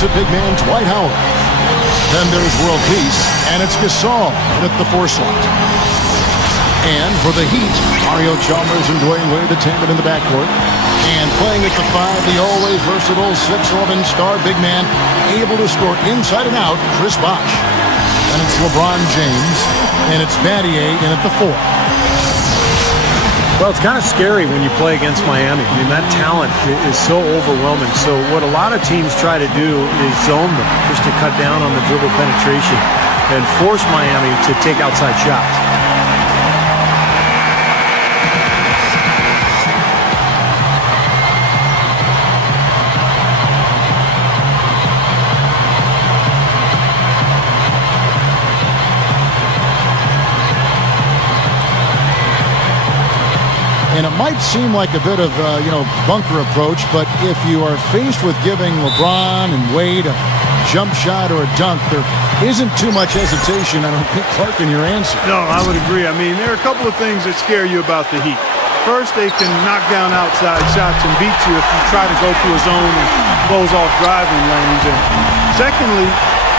defensive big man Dwight Howard. Then there's world peace, and it's Gasol at the 4 slot. And for the Heat, Mario Chalmers and Dwayne Wade, the tandem in the backcourt. And playing at the 5, the always versatile 6'11" star big man, able to score inside and out, Chris Bosh. And it's LeBron James, and it's Battier in at the 4. Well, it's kind of scary when you play against Miami. I mean, that talent is so overwhelming. So what a lot of teams try to do is zone them, just to cut down on the dribble penetration and force Miami to take outside shots. And it might seem like a bit of bunker approach, but if you are faced with giving LeBron and Wade a jump shot or a dunk, there isn't too much hesitation, I don't think, Clark, in your answer. No, I would agree. I mean, there are a couple of things that scare you about the Heat. First, they can knock down outside shots and beat you if you try to go through a zone and close off driving lanes. And secondly,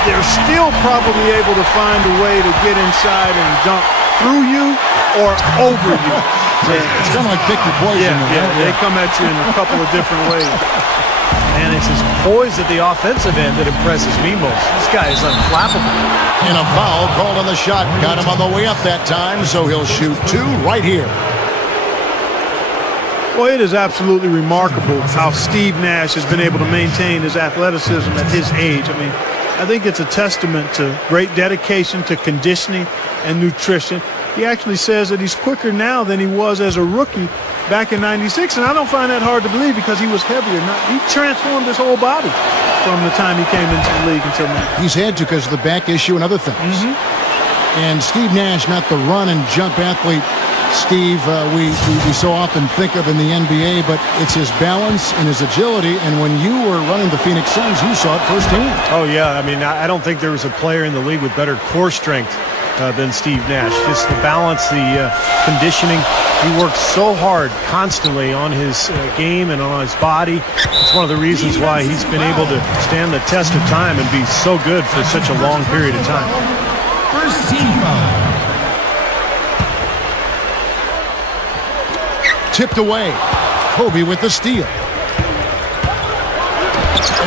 they're still probably able to find a way to get inside and dunk through you or over you. It's kind of like pick your poison. Yeah, they come at you in a couple of different ways. And it's his poise at the offensive end that impresses me most. This guy is unflappable. And a foul called on the shot. Got him on the way up that time, so he'll shoot 2 right here. Well, it is absolutely remarkable how Steve Nash has been able to maintain his athleticism at his age. I mean, I think it's a testament to great dedication to conditioning and nutrition. He actually says that he's quicker now than he was as a rookie back in '96, and I don't find that hard to believe because he was heavier. He transformed his whole body from the time he came into the league until now. He's had to because of the back issue and other things. And Steve Nash, not the run and jump athlete, Steve, we so often think of in the NBA, but it's his balance and his agility, and when you were running the Phoenix Suns, you saw it firsthand. Oh, yeah. I mean, I don't think there was a player in the league with better core strength than Steve Nash. Just the balance, the conditioning. He works so hard constantly on his game and on his body. It's one of the reasons why he's been able to stand the test of time and be so good for such a long period of time. First team foul. Tipped away. Kobe with the steal.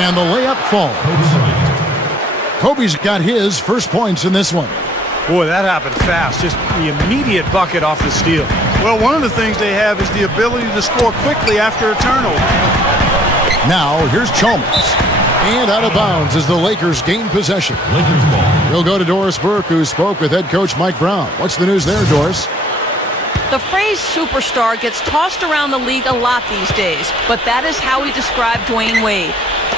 And the layup falls. Kobe's got his first points in this one. Boy, that happened fast. Just the immediate bucket off the steal. Well, one of the things they have is the ability to score quickly after a turnover. Now, here's Chalmers. And out of bounds as the Lakers gain possession. Lakers ball. We'll go to Doris Burke, who spoke with head coach Mike Brown. What's the news there, Doris? The phrase superstar gets tossed around the league a lot these days, but that is how he described Dwayne Wade.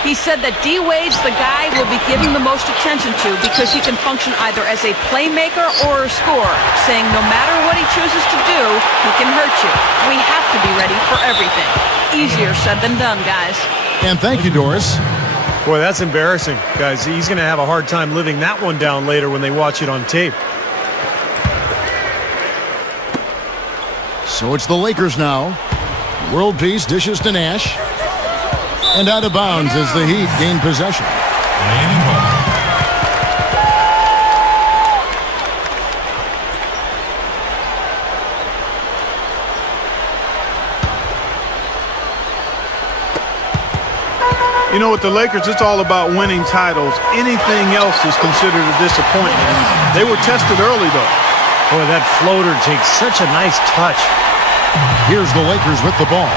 He said that D. Wade's the guy we'll be giving the most attention to because he can function either as a playmaker or a scorer, saying no matter what he chooses to do, he can hurt you. We have to be ready for everything. Easier said than done, guys. And thank you, Doris. Boy, that's embarrassing, guys. He's going to have a hard time living that one down later when they watch it on tape. So it's the Lakers now. World peace dishes to Nash. And out of bounds as the Heat gain possession. Miami ball. You know, with the Lakers, it's all about winning titles. Anything else is considered a disappointment. They were tested early, though. Boy, that floater takes such a nice touch. Here's the Lakers with the ball.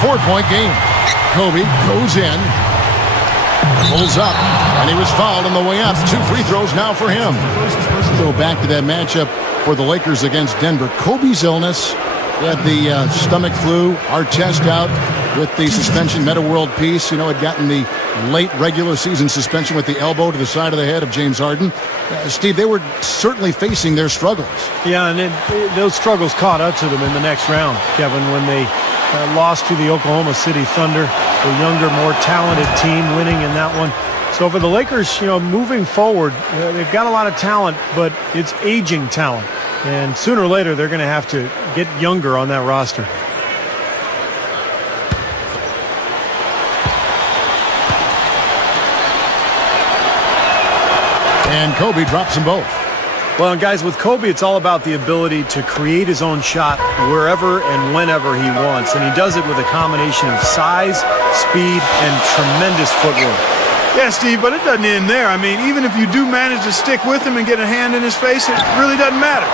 4-point game. Kobe goes in. Pulls up. And he was fouled on the way up. 2 free throws now for him. Go back to that matchup for the Lakers against Denver. Kobe's illness. He had the stomach flu. Artest out with the suspension. Meta world peace. You know, had gotten the late regular season suspension with the elbow to the side of the head of James Harden. Steve, they were certainly facing their struggles. Yeah, and those struggles caught up to them in the next round, Kevin, when they lost to the Oklahoma City Thunder, a younger, more talented team winning in that one. So for the Lakers, you know, moving forward, they've got a lot of talent, but it's aging talent. And sooner or later, they're going to have to get younger on that roster. And Kobe drops them both. Well, and guys, with Kobe, it's all about the ability to create his own shot wherever and whenever he wants. And he does it with a combination of size, speed, and tremendous footwork. Yeah, Steve, but it doesn't end there. I mean, even if you do manage to stick with him and get a hand in his face, it really doesn't matter.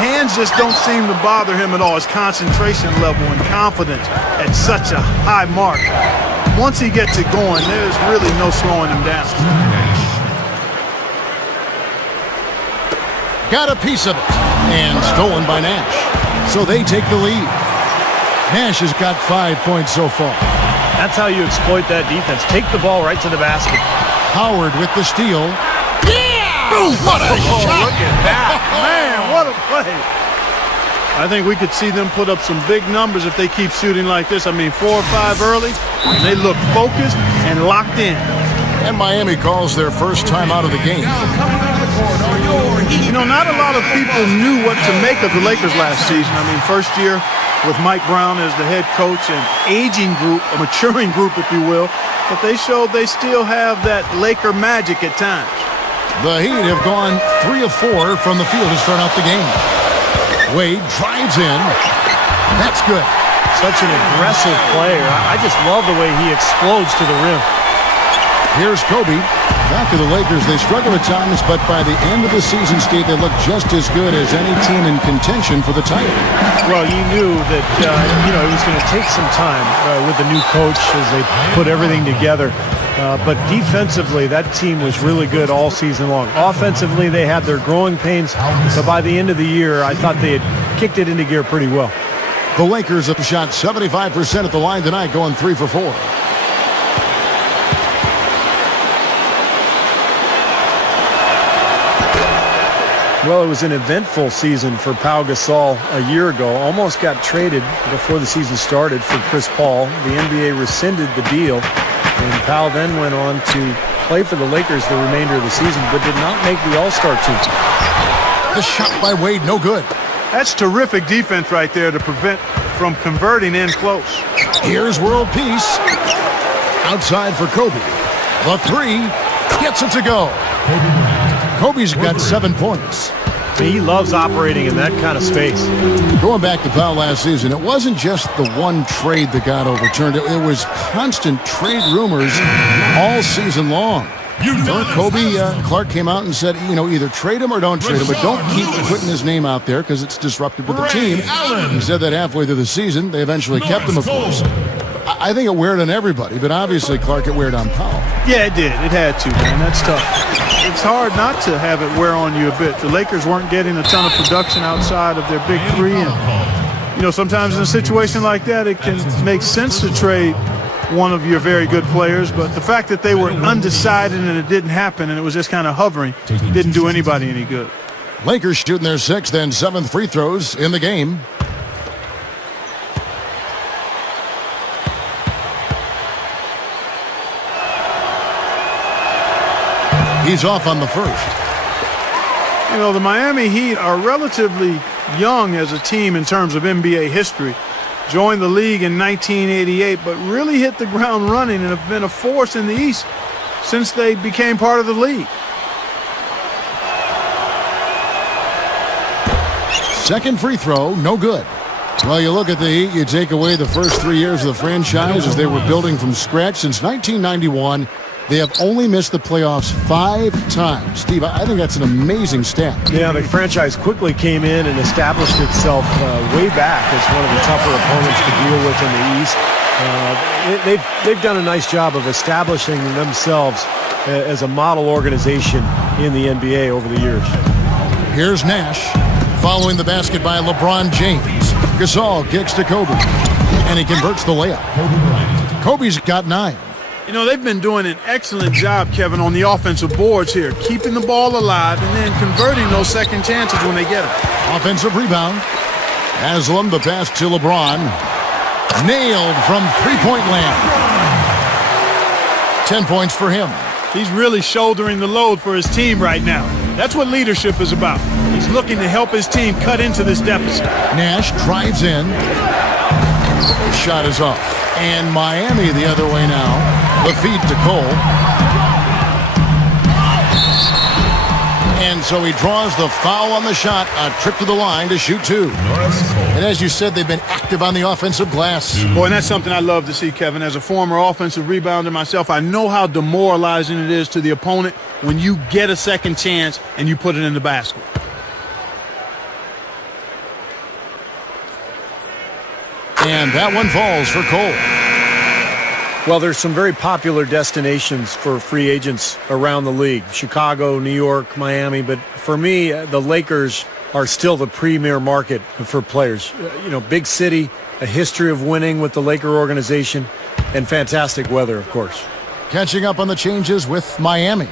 Hands just don't seem to bother him at all. His concentration level and confidence at such a high mark. Once he gets it going, there's really no slowing him down. Got a piece of it. And stolen by Nash. So they take the lead. Nash has got 5 points so far. That's how you exploit that defense. Take the ball right to the basket. Howard with the steal. Yeah! Boom! What a shot! Look at that. Man, what a play. I think we could see them put up some big numbers if they keep shooting like this. I mean, 4 or 5 early, and they look focused and locked in. And Miami calls their first time out of the game. You know, not a lot of people knew what to make of the Lakers last season. I mean, first year with Mike Brown as the head coach, an aging group, a maturing group, if you will. But they showed they still have that Laker magic at times. The Heat have gone 3 of 4 from the field to start out the game. Wade drives in. That's good. Such an aggressive player. I just love the way he explodes to the rim. Here's Kobe. Back to the Lakers. They struggle at times, but by the end of the season, Steve, they look just as good as any team in contention for the title. Well, you knew that, it was going to take some time with the new coach as they put everything together. But defensively, that team was really good all season long. Offensively, they had their growing pains, but by the end of the year, I thought they had kicked it into gear pretty well. The Lakers have shot 75% at the line tonight, going 3 for 4. Well, it was an eventful season for Pau Gasol a year ago. Almost got traded before the season started for Chris Paul. The NBA rescinded the deal, and Pau then went on to play for the Lakers the remainder of the season, but did not make the All-Star team. The shot by Wade, no good. That's terrific defense right there to prevent from converting in close. Here's world peace. Outside for Kobe. The 3 gets it to go. Kobe's got 7 points. He loves operating in that kind of space. Going back to Pau last season, it wasn't just the one trade that got overturned. It was constant trade rumors all season long. Kobe Clark came out and said, either trade him or don't trade him, but don't keep putting his name out there because it's disruptive to the team. He said that halfway through the season. They eventually kept him, of course. I think it weared on everybody, but obviously, Clark, it weared on Pau. Yeah, it did. It had to, man. That's tough. It's hard not to have it wear on you a bit. The Lakers weren't getting a ton of production outside of their big 3. And, sometimes in a situation like that, it can make sense to trade one of your very good players. But the fact that they were undecided and it didn't happen and it was just kind of hovering didn't do anybody any good. Lakers shooting their 6th and 7th free throws in the game. He's off on the first. The Miami Heat are relatively young as a team in terms of NBA history. Joined the league in 1988, but really hit the ground running and have been a force in the East since they became part of the league. Second free throw, no good. Well, you look at the Heat, you take away the first 3 years of the franchise as they were building from scratch. Since 1991, they have only missed the playoffs 5 times. Steve, I think that's an amazing stat. Yeah, the franchise quickly came in and established itself way back as one of the tougher opponents to deal with in the East. They've done a nice job of establishing themselves as a model organization in the NBA over the years. Here's Nash following the basket by LeBron James. Gasol kicks to Kobe, and he converts the layup. Kobe's got 9. They've been doing an excellent job, Kevin, on the offensive boards here, keeping the ball alive and then converting those second chances when they get them. Offensive rebound. Haslam, the pass to LeBron. Nailed from three-point land. 10 points for him. He's really shouldering the load for his team right now. That's what leadership is about. He's looking to help his team cut into this deficit. Nash drives in. The shot is off. And Miami the other way now. The feed to Cole. And so he draws the foul on the shot, a trip to the line to shoot 2. And as you said, they've been active on the offensive glass. Boy, and that's something I love to see, Kevin. As a former offensive rebounder myself, I know how demoralizing it is to the opponent when you get a second chance and you put it in the basket. And that one falls for Cole. Well, there's some very popular destinations for free agents around the league. Chicago, New York, Miami. But for me, the Lakers are still the premier market for players. You know, big city, a history of winning with the Laker organization, and fantastic weather, of course. Catching up on the changes with Miami.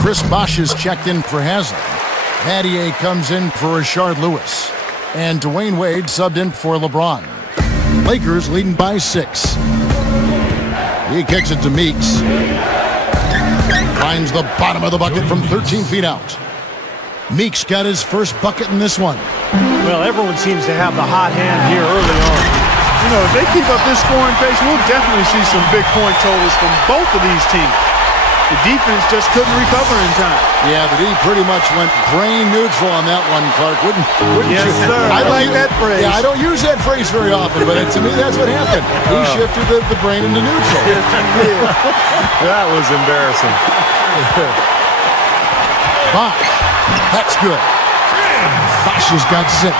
Chris Bosh is checked in for Haslam. Battier comes in for Rashard Lewis. And Dwayne Wade subbed in for LeBron. Lakers leading by 6. He kicks it to Meeks. Finds the bottom of the bucket from 13 feet out. Meeks got his first bucket in this one. Well, everyone seems to have the hot hand here early on. You know, if they keep up this scoring pace, we'll definitely see some big point totals from both of these teams. The defense just couldn't recover in time. Yeah, but he pretty much went brain neutral on that one, Clark. Wouldn't yes, you? Sir. I like that phrase. Yeah, I don't use that phrase very often, but to me, that's what happened. He shifted the brain into neutral. That was embarrassing. Bosh. That's good. Bosh has got 6.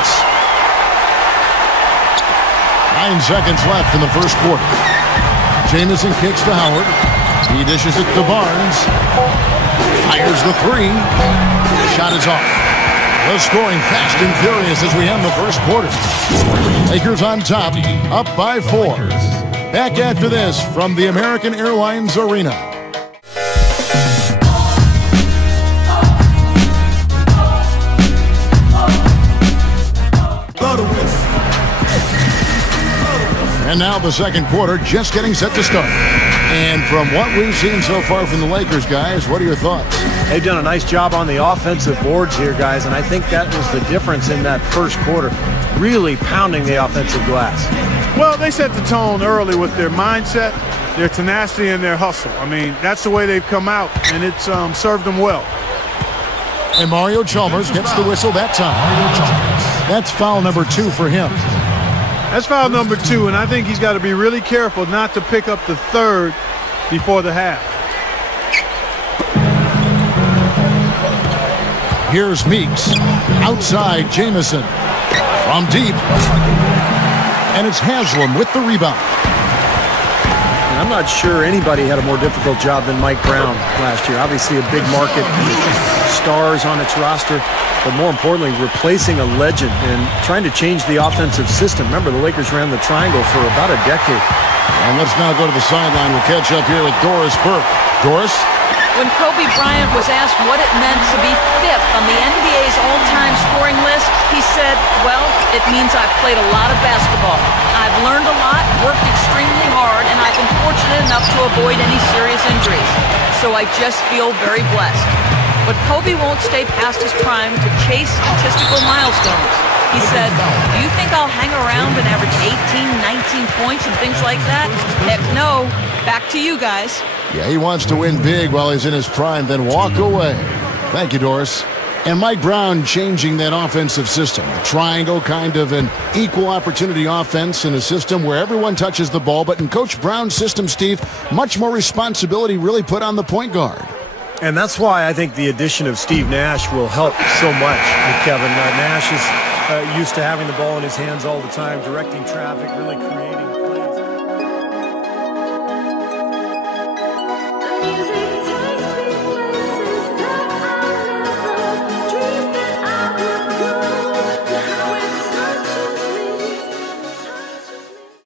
9 seconds left in the first quarter. Jamison kicks to Howard. He dishes it to Barnes. Fires the 3. Shot is off. The scoring fast and furious as we end the first quarter. Lakers on top, up by 4. Back after this from the American Airlines Arena. And now the second quarter just getting set to start. And from what we've seen so far from the Lakers, guys, what are your thoughts? They've done a nice job on the offensive boards here, guys, and I think that was the difference in that first quarter, really pounding the offensive glass. Well, they set the tone early with their mindset, their tenacity, and their hustle. I mean, that's the way they've come out, and it's served them well. And Mario Chalmers gets the whistle that time. That's foul number 2 for him. That's foul number 2, and I think he's got to be really careful not to pick up the 3rd before the half. Here's Meeks. Outside, Jamison. From deep. And it's Haslam with the rebound. And I'm not sure anybody had a more difficult job than Mike Brown last year. Obviously a big market, stars on its roster, but more importantly, replacing a legend and trying to change the offensive system. Remember, the Lakers ran the triangle for about a decade. And let's now go to the sideline. We'll catch up here with Doris Burke. Doris? When Kobe Bryant was asked what it meant to be 5th on the NBA's all-time scoring list, he said, well, it means I've played a lot of basketball. I've learned a lot, worked extremely hard, and I've been fortunate enough to avoid any serious injuries. So I just feel very blessed. But Kobe won't stay past his prime to chase statistical milestones. He said, do you think I'll hang around and average 18, 19 points and things like that? Heck no. Back to you guys. Yeah, he wants to win big while he's in his prime, then walk away. Thank you, Doris. And Mike Brown changing that offensive system. The triangle, kind of an equal opportunity offense in a system where everyone touches the ball. But in Coach Brown's system, Steve, much more responsibility really put on the point guard. And that's why I think the addition of Steve Nash will help so much with Kevin. Nash is used to having the ball in his hands all the time, directing traffic, really creating